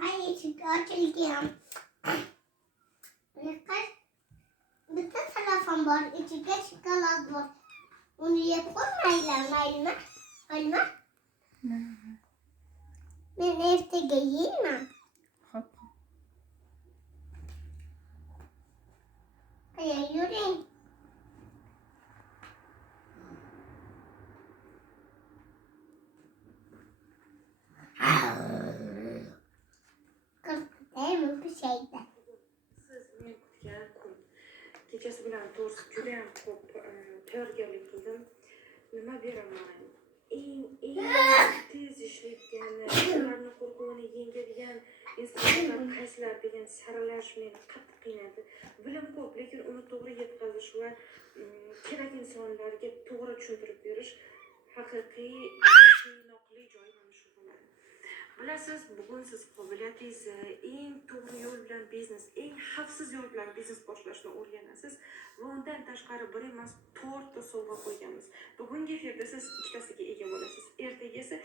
Hayır çünkü açılacağım. Bitta telefon bor, ichiga shokolad bor. Uni yeb qo'ymanglar, maylimi? Maylimi? Men ertaga yeyman. Xo'p. Qani yuring. Qo'rqitaymi pishaydi. Siz men kutgan kun. Kechasi bilan to'g'risi juda ham ko'p tayyorgarlik qildim. Nima beraman? Eng tez ishlaydigan, ularni qo'rquvini yengadigan instrumentlar qaysilar degan saralash meni qattiq qiynadi. Bilim ko'p, lekin uni to'g'ri yetkazish va kerak insonlarga to'g'ri tushuntirib berish haqiqiy qiynoqli joyi mana shu bo'ladi. Bilasiz, bugun siz qobiliyatingizni eng to'g'ri yo'l bilan biznes, eng xavfsiz yo'l bilan biznes boshlashni o'rganasiz va undan tashqari bir emas 4 ta sovg'a qo'yganmiz. Bugungi efirda siz ikkitasiga ega bo'lasiz. Ertaga esa